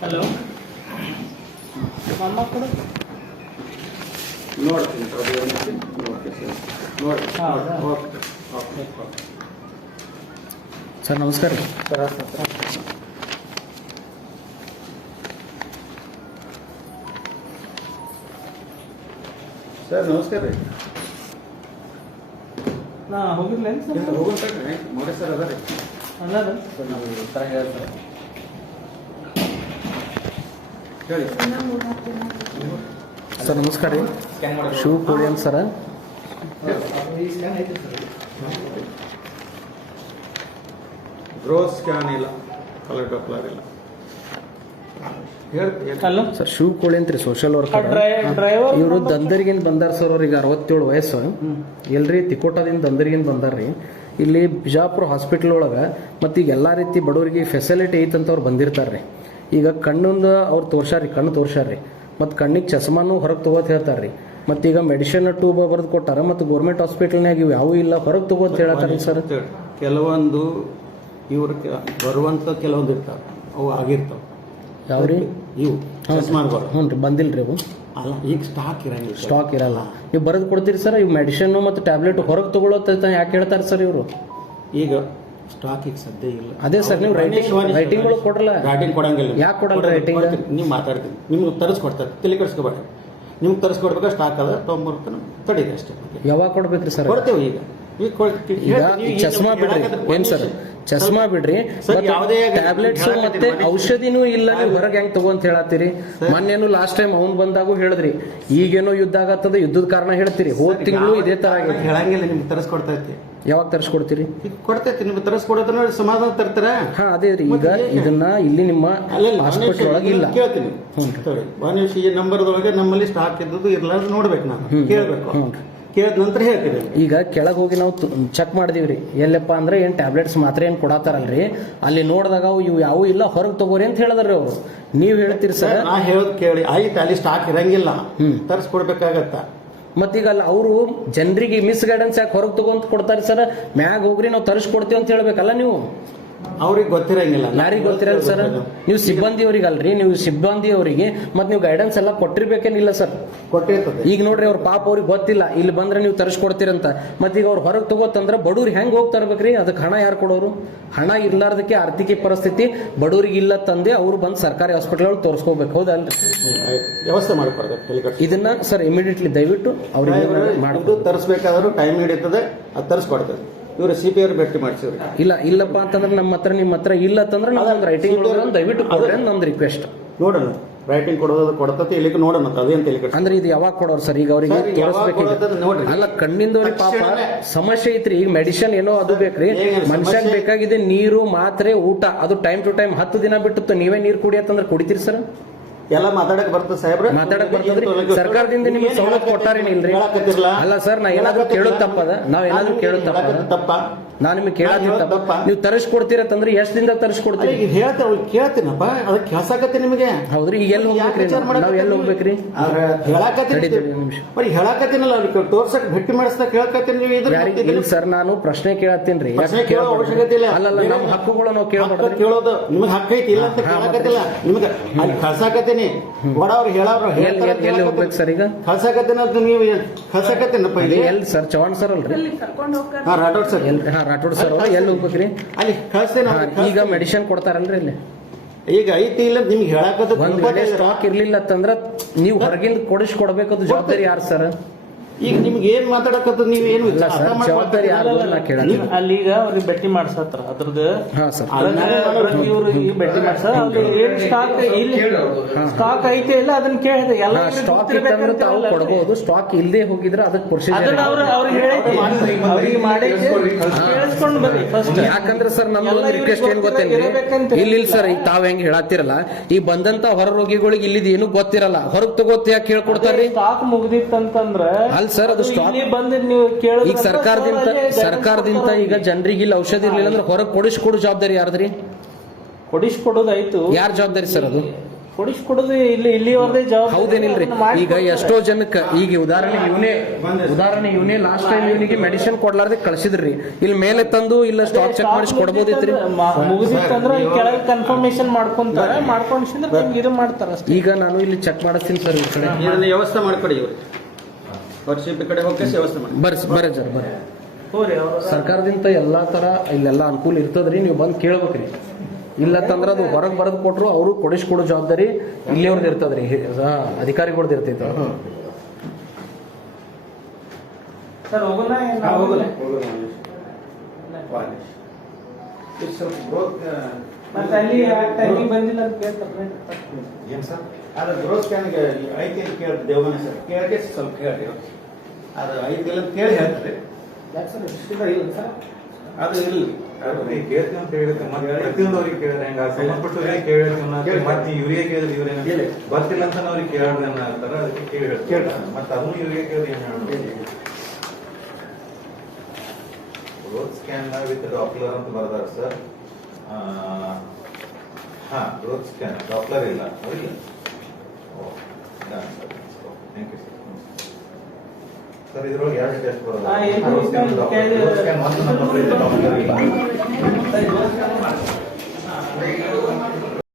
Hello ಮಮ್ಮ ಕೊಡು ನೋಡ್ತೀನಿ ನೋಡಿ ಸರ್ ನಮಸ್ಕಾರ ರೀ. ಸರ್ ನಮಸ್ಕಾರ ರೀ. ನಾ ಹೋಗಿರ್ಲೇನು ಸರ್ ಹೋಗೋಣ ಮಾಡಿ ಸರ್ ಅದ ರೀ. ಅದಾರ ಸರ್ ನಾವು ಥರ ಹೇಳ್ತಾರೆ ಹೇಳಿ ಸರ್ ನಮಸ್ಕಾರ ರೀ. ಶಿವ ಕೋಳಿ ಅಂತ ಸರ. ಗ್ರೋತ್ ಸ್ಕ್ಯಾನ್ ಇಲ್ಲ, ಕಲರ್ ಡಾಪ್ಲರ್ ಇಲ್ಲ. ಹಲೋ ಸರ್ ಶಿವ ಕೋಳಿ ಅಂತ ರೀ, ಸೋಷಿಯಲ್ ವರ್ಕರ್. ಡ್ರೈವರ್ ಇವರು ದಂದರಿಗಿಂದ ಬಂದಾರ ಸರ್. ಅವ್ರಿಗೆ 67 ವಯಸ್ಸು. ಎಲ್ರಿ ತಿಕೋಟದಿಂದ ದಂದರಿಗಿಂದ ಬಂದಾರ್ರಿ. ಇಲ್ಲಿ ಬಿಜಾಪುರ ಹಾಸ್ಪಿಟಲ್ ಒಳಗೆ ಮತ್ತು ಈಗ ಎಲ್ಲ ರೀತಿ ಬಡವರಿಗೆ ಫೆಸಿಲಿಟಿ ಐತಂತ ಅವ್ರು ಬಂದಿರ್ತಾರೆ ರೀ. ಈಗ ಕಣ್ಣಿಂದ ಅವ್ರು ತೋರ್ಸಾರ್ರಿ, ಕಣ್ಣು ತೋರ್ಸಾರ್ರಿ. ಮತ್ತು ಕಣ್ಣಿಗೆ ಚಸ್ಮಾನು ಹೊರಗೆ ತಗೋತ ಹೇಳ್ತಾರೆ ರೀ. ಮತ್ತು ಈಗ ಮೆಡಿಸಿನ್ ಟ್ಯೂಬ್ ಬರೆದು ಕೊಟ್ಟಾರ. ಮತ್ತು ಗೌರ್ಮೆಂಟ್ ಹಾಸ್ಪಿಟಲ್ನಾಗ ಇವು ಯಾವೂ ಇಲ್ಲ, ಹೊರಗೆ ತಗೋತ ಹೇಳ್ತಾರೆ ಸರ್. ಕೆಲವೊಂದು ಇವ್ರ ಬರುವಂಥ ಕೆಲವೊಂದು ಇರ್ತಾವೆ, ಅವು ಆಗಿರ್ತಾವೆ. ಯಾವ್ರಿ? ಇವು ಚಸ್ಮಾನ್ಗಳು. ಹ್ಞೂ ರೀ, ಬಂದಿಲ್ಲ ರೀ ಅವು. ಅಲ್ಲ, ಈಗ ಸ್ಟಾಕ್ ಇರಂಗಿಲ್ಲ. ಸ್ಟಾಕ್ ಇರಲ್ಲ. ನೀವು ಬರೆದು ಕೊಡ್ತೀರಿ ಸರ್. ಇವು ಮೆಡಿಸಿನ್ ಮತ್ತು ಟ್ಯಾಬ್ಲೆಟ್ ಹೊರಗೆ ತಗೊಳ್ಳೋತ ಯಾಕೆ ಹೇಳ್ತಾರೆ ಸರ್ ಇವರು? ಈಗ ಸ್ಟಾಕ್ ಈಗ ಸದ್ಯ ಇಲ್ಲ. ಅದೇ ಸರ್, ನೀವು ರೈಟಿಂಗ್ಗಳು ಕೊಡಲ್ಲ. ರೈಟಿಂಗ್ ಕೊಡಂಗಿಲ್ಲ. ಯಾಕೆ ಕೊಡಲ್ಲ ರೈಟಿಂಗ್? ನೀವು ಮಾತಾಡ್ತೀನಿ, ನಿಮ್ಗೆ ತರಿಸ್ಕೊಡ್ತಾರೆ, ತಲೆ ಕೆಡಿಸ್ಕೋಬೇಡ. ನಿಮ್ಗೆ ತರಿಸ್ಕೊಡ್ಬೇಕಾ? ಸ್ಟಾಕ್ ಅದ ತೊಗೊಂಬರ್ತಾನೆ, ತಡೀರಿ ಅಷ್ಟೇ. ಯಾವಾಗ ಕೊಡ್ಬೇಕ್ರಿ ಸರ್? ಕೊಡ್ತೇವೆ ಈಗ. ಈಗ ಚಸ್ಮಾ ಬಿಡ್ರಿ, ಏನ್ ಸರ್ ಚಸ್ಮಾ ಬಿಡ್ರಿ, ಟ್ಯಾಬ್ಲೆಟ್ಸ್ ಮತ್ತೆ ಔಷಧಿನೂ ಇಲ್ಲ. ನೀವು ಹೊರಗೆ ಹೆಂಗ್ ತಗೋ ಅಂತ ಹೇಳತ್ತೀರಿ? ಮೊನ್ನೇನು ಲಾಸ್ಟ್ ಟೈಮ್ ಅವ್ನು ಬಂದಾಗೂ ಹೇಳಿದ್ರಿ, ಈಗೇನೋ ಯುದ್ಧ ಆಗತ್ತದ, ಯುದ್ಧದ ಕಾರಣ ಹೇಳ್ತೀರಿ. ಹೋದ ತಿಂಗಳು ಇದೇ ತರ ಆಗಿದೆ. ಹೇಳಂಗಿಲ್ಲ, ನಿಮ್ಗೆ ತರಿಸ್ಕೊಡ್ತೈತಿ. ಯಾವಾಗ ತರಿಸ್ಕೊಡ್ತೀರಿ? ಕೊಡ್ತೈತಿ, ನಿಮ್ಗೆ ತರಿಸ್ಕೊಡೋದನ್ನ ಸಮಾಧಾನ ತರ್ತಾರ. ಹಾ ಅದೇ ರೀ. ಈಗ ಇದನ್ನ ಇಲ್ಲಿ ನಿಮ್ಮ ಹಾಸ್ಪಿಟಲ್ ಒಳಗೆ ಇಲ್ಲ. ಕೇಳ್ತೀನಿ, ಈ ನಂಬರ್ದೊಳಗೆ ನಮ್ಮಲ್ಲಿ ಸ್ಟಾಕ್ ಇದ್ದದ್ದು ಇರ್ಲಾರ್ದು ನೋಡ್ಬೇಕು, ನಾನು ಕೇಳ್ಬೇಕು. ಕೇಳಿದ ನಂತರ ಹೇಳ್ತೀವಿ. ಈಗ ಕೆಳಗೆ ಹೋಗಿ ನಾವು ಚೆಕ್ ಮಾಡಿದೀವ್ರಿ. ಎಲ್ಲಪ್ಪ ಅಂದ್ರೆ ಏನ್ ಟ್ಯಾಬ್ಲೆಟ್ಸ್ ಮಾತ್ರ ಏನ್ ಕೊಡತಾರಲ್ರಿ, ಅಲ್ಲಿ ನೋಡಿದಾಗ ಇವು ಯಾವೂ ಇಲ್ಲ, ಹೊರಗೆ ತಗೋರಿ ಅಂತ ಹೇಳಿದ್ರಿ ಅವರು. ನೀವ್ ಹೇಳ್ತೀರಿ ಸರ್. ನಾ ಹೇಳೋದು ಕೇಳಿ, ಆಯ್ತು ಅಲ್ಲಿ ಸ್ಟಾಕ್ ಇರಂಗಿಲ್ಲ, ತರಿಸ್ಕೊಡ್ಬೇಕಾಗತ್ತ. ಮತ್ತೀಗ ಅಲ್ಲಿ ಅವರು ಜನರಿಗೆ ಮಿಸ್ ಗೈಡೆನ್ಸ್ ಯಾಕೆ ಹೊರಗೆ ತಗೊಂತ ಕೊಡ್ತಾರೆ ಸರ್? ಮ್ಯಾಗ ಹೋಗ್ರಿ ನಾವು ತರಿಸ್ಕೊಡ್ತೀವಿ ಅಂತ ಹೇಳ್ಬೇಕಲ್ಲ ನೀವು. ಅವ್ರಿಗೆ ಗೊತ್ತಿರಂಗಿಲ್ಲ. ಯಾರಿಗೆ ಗೊತ್ತಿರಲ್ಲ ಸರ್? ನೀವು ಸಿಬ್ಬಂದಿ ಅವ್ರಿಗೆ ಅಲ್ರಿ, ನೀವು ಸಿಬ್ಬಂದಿ ಅವರಿಗೆ ಮತ್ತೆ ನೀವು ಗೈಡೆನ್ಸ್ ಎಲ್ಲ ಕೊಟ್ಟಿರ್ಬೇಕೇನಿಲ್ಲ ಸರ್? ಕೊಟ್ಟಿರ್ತದೆ. ಈಗ ನೋಡ್ರಿ, ಅವ್ರ ಪಾಪ ಅವ್ರಿಗೆ ಗೊತ್ತಿಲ್ಲ, ಇಲ್ಲಿ ಬಂದ್ರೆ ನೀವು ತರಿಸ್ಕೊಡ್ತೀರಂತ. ಮತ್ತೀಗ ಅವ್ರು ಹೊರಗೆ ತಗೋತಂದ್ರೆ ಬಡವ್ರು ಹೆಂಗ್ ಹೋಗಿ ತರ್ಬೇಕ್ರಿ? ಅದಕ್ಕೆ ಹಣ ಯಾರು ಕೊಡೋರು? ಹಣ ಇರ್ಲಾರ್ದಕ್ಕೆ ಆರ್ಥಿಕ ಪರಿಸ್ಥಿತಿ ಬಡವ್ರಿಗೆ ಇಲ್ಲ ತಂದೆ ಅವ್ರು ಬಂದು ಸರ್ಕಾರಿ ಹಾಸ್ಪಿಟಲ್ ತೋರಿಸ್ಕೋಬೇಕು, ಹೌದಲ್ರಿ? ವ್ಯವಸ್ಥೆ ಮಾಡ್ಕೊಡ್ಬೇಕು ಇದನ್ನ ಸರ್ ಇಮಿಡಿಯೇಟ್ಲಿ ದಯವಿಟ್ಟು ಅವ್ರಿಗೆ ಮಾಡೋದು. ತರಿಸ್ಬೇಕಾದ್ರೂ ಟೈಮ್ ಹಿಡಿತದೆ, ಅದು ತರಿಸ್ಕೊಡ್ತದೆ. ಇವರು CP ಅವ್ರು ಭೇಟಿ ಮಾಡಿಸಿವ್ರಿ. ಇಲ್ಲಪ್ಪ ಅಂತಂದ್ರೆ ನಮ್ಮ ಹತ್ರ ನಿಮ್ಮ ಹತ್ರ ಇಲ್ಲ ಅಂತಂದ್ರೆ ನಾವು ರೈಟಿಂಗ್ ದಯವಿಟ್ಟು ಕೊಡ್ರಿ ನಮ್ದು ರಿಕ್ವೆಸ್ಟ್. ನೋಡೋಣ, ರೈಟಿಂಗ್ ಕೊಡೋದು ಕೊಡ್ತತಿ, ಇಲ್ಲಿಗೆ ನೋಡೋಣ ಅದೇಂತ ಇಲ್ಲಿ. ಅಂದ್ರೆ ಇದು ಯಾವಾಗ ಕೊಡೋರು ಸರ್? ಈಗ ಅವರಿಗೆ ಅಲ್ಲ, ಕಣ್ಣಿಂದವ್ರಿಗೆ ಪಾಪ ಸಮಸ್ಯೆ ಐತ್ರಿ. ಈಗ ಮೆಡಿಸಿನ್ ಏನೋ ಅದು ಬೇಕ್ರಿ, ಮನುಷ್ಯನ್ ಬೇಕಾಗಿದೆ ನೀರು, ಮಾತ್ರೆ, ಊಟ. ಅದು ಟೈಮ್ ಟು ಟೈಮ್ 10 ದಿನ ಬಿಟ್ಟು ನೀವೇ ನೀರು ಕುಡಿಯತ್ತಂದ್ರೆ ಕುಡಿತೀರಿ ಸರ್? ಎಲ್ಲ ಮಾತಾಡಕ್ ಬರ್ತದೆ ಸಾಹೇಬ್ರ, ಮಾತಾಡಕ್ ಬರ್ತದ್ರಿ. ಸರ್ಕಾರದಿಂದ ನಿಮ್ಗೆ ಸವಲತ್ತು ಕೊಟ್ಟಾರೇನಿಲ್ರಿ? ಅಲ್ಲ ಸರ್, ನಾ ಏನಾದ್ರು ಕೇಳೋದ್ ತಪ್ಪದ? ನಾವ್ ಏನಾದ್ರು ಕೇಳೋದ್ ತಪ್ಪ? ನಾ ನಿಮ್ಗೆ ಕೇಳೋದ್ ತಪ್ಪ. ನೀವು ತರಿಸ್ಕೊಡ್ತೀರತ್ತಂದ್ರೆ ಎಷ್ಟು ದಿನದಾಗ ತರಿಸ್ಕೊಡ್ತೀರಿ? ಕೇಳ್ತೀನಪ್ಪ, ಅದಕ್ಕೆ ಕೇಳ್ಸಾಕತ್ತೆ ನಿಮಗೆ. ಹೌದ್ರಿ, ಈಗ ಎಲ್ಲಿ ಹೋಗ್ಬೇಕ್ರಿ? ನಾವ್ ಎಲ್ಲಿ ಹೋಗ್ಬೇಕ್ರಿ? ಹೇಳಕತ್ತೀನಲ್ಲ, ತೋರ್ಸಕ್ ಭೇಟಿ ಮಾಡಿಸ್ದಾಗ ಕೇಳಕತ್ತೀನಿ. ಇಲ್ಲ ಸರ್, ನಾನು ಪ್ರಶ್ನೆ ಕೇಳತ್ತೀನ್ರಿ. ಅವಶ್ಯಕತೆ ಇಲ್ಲ. ಅಲ್ಲ, ನಮ್ಮ ಹಕ್ಕುಗಳು ನಾವು ಕೇಳೋದು ನಿಮ್ಗೆ ಹಕ್ಕ ಐತಿ ಇಲ್ಲ ಅಂತ ಕೇಳಕತ್ತಿಲ್ಲ. ನಿಮ್ಗೆ ಅಲ್ಲಿ ಕಳ್ಸಾಕತ್ತೀನಿ, ಕೊಡವ್ರು ಹೇಳವ್ರು ಎಲ್ಲಿ ಹೋಗ್ಬೇಕು ಸರ್? ಈಗ ಕಳ್ಸಾಕತ್ತೀನಿ ಅಂತ ನೀವು ಕಳ್ಸಾಕತ್ತೀನಪ್ಪ. ಎಲ್ಲಿ ಸರ್? ಚವಾಣ್ ಸರ್ ಅಲ್ರಿ? ರಾಠೋಡ್ ಸರ್. ರಾಠೋಡ್ ಸರ್ ಅವ್ರು ಎಲ್ಲಿ ಹೋಗ್ಬೇಕ್ರಿ? ಅಲ್ಲಿ ಕಳಿಸ್ತೇನೆ. ಈಗ ಮೆಡಿಸಿನ್ ಕೊಡ್ತಾರಲ್ರಿ ಇಲ್ಲಿ? ಈಗ ಐತಿ ಇಲ್ಲ ನಿಮ್ಗೆ ಹೇಳಕತ್ತ. ಒಂದ್ ವೇಳೆ ಸ್ಟಾಕ್ ಇರ್ಲಿಲ್ಲ ಅಂತಂದ್ರ ನೀವು ಹೊರಗಿಂದ ಕೊಡಿಸ್ಕೊಡ್ಬೇಕದು ಜವಾಬ್ದಾರಿ ಯಾರು ಸರ್? ಈಗ ನಿಮ್ಗೆ ಏನ್ ಮಾತಾಡಕತ್ತ ನೀವು ಏನು ಜವಾಬ್ದಾರಿ ಯಾರು? ಅಲ್ಲಿ ಈಗ ಅವ್ರಿಗೆ ಭೇಟಿ ಮಾಡ್ಸತ್ರ ಅದ್ರದ್ದು ಭೇಟಿ ಮಾಡ್ಸ ಸ್ಟಾಕ್ ಐತೆ ಇಲ್ಲ ಅದನ್ನ ಕೇಳಿದೆ. ಎಲ್ಲ ಸ್ಟಾಕ್ ಇತ್ತಂದ್ರೆ ತಾವು ಕೊಡಬಹುದು, ಸ್ಟಾಕ್ ಇಲ್ಲದೆ ಹೋಗಿದ್ರೆ ಅದಕ್ಕೆ ಪ್ರೊಸೀಜರ್ ಅವ್ರಿಗೆ ಮಾಡಿ ಕೇಳಿಸ್ಕೊಂಡು ಬರ್ರಿ ಫಸ್ಟ್. ಯಾಕಂದ್ರೆ ಸರ್ ನಮ್ಮ ರಿಕ್ವೆಸ್ಟ್ ಏನ್ ಗೊತ್ತೇನ್ರಿ? ಇಲ್ಲಿ ಸರ್, ಈಗ ತಾವ್ ಹೆಂಗ್ ಹೇಳತ್ತಿರಲ್ಲ, ಈ ಬಂದಂತ ಹೊರ ರೋಗಿಗಳಿಗೆ ಇಲ್ಲಿದ್ ಏನು ಗೊತ್ತಿರಲ್ಲ, ಹೊರಗ್ ತಗೋತ ಯಾಕೆ ಕೇಳ್ಕೊಡ್ತಾರ್ರಿ? ಸ್ಟಾಕ್ ಮುಗ್ದಿತ್ತಂತಂದ್ರೆ ಸರ್ ಅದು ಸ್ಟಾಕ್ ಈಗ ಸರ್ಕಾರದಿಂದ ಈಗ ಜನರಿಗೆ ಇಲ್ಲಿ ಔಷಧಿ ಇರ್ಲಿಲ್ಲ ಅಂದ್ರೆ ಹೊರಗೆ ಕೊಡಿಸ್ಕೊಡೋ ಜವಾಬ್ದಾರಿ ಯಾರ್ದ್ರಿ? ಕೊಡಿಸ್ಕೊಡೋದಾಯ್ತು, ಯಾರ ಜವಾಬ್ದಾರಿ ಸರ್ ಅದು? ಕೊಡೋದು ಇಲ್ಲಿವರೆದೇ ಜವಾಬ್ದಾರಿ ಹೌದೇನಿಲ್ರಿ ಮಾಡಿ ಈಗ ಎಷ್ಟೋ ಜನಕ್ಕೆ ಈಗ ಉದಾಹರಣೆ ಇವನೇ ಲಾಸ್ಟ್ ಟೈಮ್ ಇವನಿಗೆ ಮೆಡಿಸಿನ್ ಕೊಡ್ಲಾರ್ದೆ ಕಳ್ಸಿದ್ರಿ ಇಲ್ಲಿ ಮೇಲೆ ತಂದು ಇಲ್ಲ ಸ್ಟಾಕ್ ಚೆಕ್ ಮಾಡಿಸಿ ಕೊಡ್ಬೋದಿತ್ರಿ. ಮುಗಿದಿತ್ತಂದ್ರೆ ಕೆಳಗೆ ಕನ್ಫರ್ಮೇಶನ್ ಮಾಡ್ಕೊಂತಾರೆ ಮಾಡ್ಕೊಂಡ್ಸಿಂದ್ರೆ ನಿಮ್ಗೆ ಇದು ಮಾಡ್ತಾರ ಅಷ್ಟೇ. ಈಗ ನಾನು ಇಲ್ಲಿ ಚೆಕ್ ಮಾಡಿಸ್ತೀನಿ ಸರ್ ಈ ಕಡೆ ಇದನ್ನ ವ್ಯವಸ್ಥೆ ಮಾಡ್ಕೊಡಿ ಇವ್ರಿಗೆ ವರ್ಷಿಪ್ ಕಡೆ ಹೋಗಿ ವ್ಯವಸ್ಥೆ ಮಾಡಿ ಬರ್ರಿ ಸರ್ ಬರ್ರಿ. ಹೋರಿ ಅವ್ರು ಸರ್ಕಾರದಿಂದ ಎಲ್ಲಾ ತರ ಇಲ್ಲೆಲ್ಲ ಅನುಕೂಲ ಇರ್ತದ್ರಿ, ನೀವು ಬಂದು ಕೇಳ್ಬೇಕ್ರಿ. ಇಲ್ಲ ತಂದ್ರೆ ಅದು ಹೊರಗೆ ಬರೆದು ಕೊಟ್ರು ಅವರು ಕೊಡಿಸ್ಕೊಡೋ ಜವಾಬ್ದಾರಿ ಇಲ್ಲಿಯವ್ರದ್ದು ಇರ್ತದ್ರಿ, ಅಧಿಕಾರಿಗಳ್ದು ಇರ್ತೈತೆ. ಸರ್ ಹೋಗೋಣ ಮತ್ತೆ ಅಲ್ಲಿ ಟೈಮಿಂಗ್ ಬಂದಿಲ್ಲ ಅಂತ ಕೇಳ್ತಾರೆ ಏನ್ ಸರ್ ಅದು ಗ್ರೋತ್ ಸ್ಕ್ಯಾನ್ಗೆ ಐತಿ ಅಂತ ಕೇಳಿ ದೇವಮನೆ ಸರ್ ಕೇಳಿಗೆ ಸ್ವಲ್ಪ ಕೇಳಿ ಅದು ಐತಿ ಇಲ್ಲ ಅಂತ ಕೇಳಿ ಹೇಳ್ತಾರೆ. ಯಾಕೆ ಸರ್ ಇಷ್ಟಿಲ್ಲ ಇಲ್ಲ ಸರ್ ಅದು ಇರಲಿ ಕೇಳ್ತೀವಿ ಅಂತ ಹೇಳಿದ್ರೆ ಮತ್ತೆ ಪ್ರತಿಯೊಂದು ಅವ್ರಿಗೆ ಕೇಳಿದ್ರೆ ಹೆಂಗ ಸಂಬಂಧಪಟ್ಟವ್ರಿಗೆ ಕೇಳಿದ್ರೆ ಮತ್ತೆ ಇವ್ರಿಗೆ ಕೇಳಿದ್ರೆ ಇವ್ರೇನ ಬರ್ತಿಲ್ಲ ಅಂತ ಅವ್ರಿಗೆ ಕೇಳಿದ್ರೆ ಅಂತಾರ ಅದಕ್ಕೆ ಕೇಳಿ ಮತ್ತೆ ಅದನ್ನು ಇವ್ರಿಗೆ ಕೇಳಿದ್ರೆ ಏನ್ ಹೇಳಿ ಗ್ರೋತ್ ಸ್ಕ್ಯಾನ್ ವಿತ್ ಡಾಪ್ಲರ್ ಅಂತ ಬರ್ದಾರ ಸರ್. ಹಾ ಗ್ರೋತ್ ಸ್ಕ್ಯಾನ್ ಡಾಪ್ಲರ್ ಇಲ್ಲ ಅದಿಲ್ಲ. Thank you sir. ಇದ್ರೊಳಗೆ ಎರಡು ಟೆಸ್ಟ್ ಬರೋದು. ಏನು ಗ್ರೋತ್ ಸ್ಕ್ಯಾನ್ ಒಂದು ನಮ್ಮ ಹತ್ರ ಇದೆ, ಡಾಪ್ಲರ್ ಇಲ್ಲ.